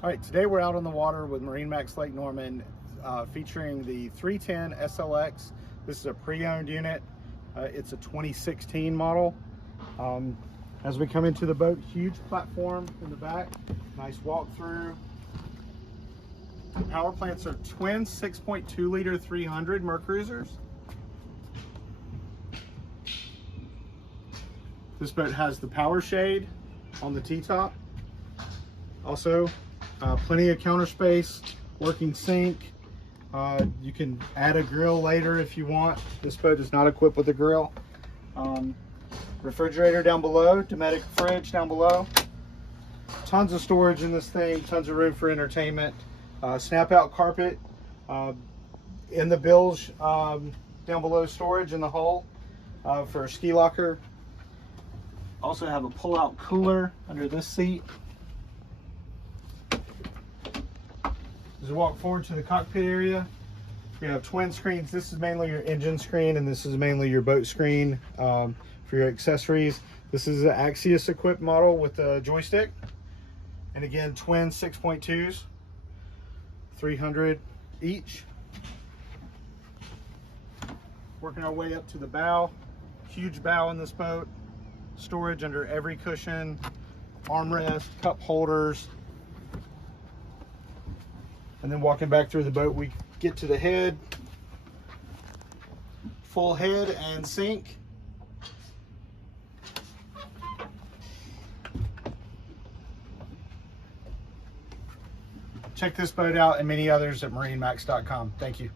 All right, today we're out on the water with MarineMax Lake Norman, featuring the 310 SLX. This is a pre-owned unit. It's a 2016 model. As we come into the boat, huge platform in the back, nice walk-through. The power plants are twin 6.2 liter 300 Mercruisers. This boat has the power shade on the T-top. Also, plenty of counter space, working sink. You can add a grill later if you want. This boat is not equipped with a grill. Refrigerator down below, Dometic fridge down below. Tons of storage in this thing, tons of room for entertainment. Snap out carpet in the bilge down below, storage in the hull for a ski locker. Also have a pull-out cooler under this seat. As we walk forward to the cockpit area, we have twin screens. This is mainly your engine screen, and this is mainly your boat screen for your accessories. This is an Axios equipped model with a joystick. And again, twin 6.2s, 300 each. Working our way up to the bow. Huge bow in this boat. Storage under every cushion, armrest, cup holders. And then walking back through the boat, we get to the head. Full head and sink. Check this boat out and many others at MarineMax.com. Thank you.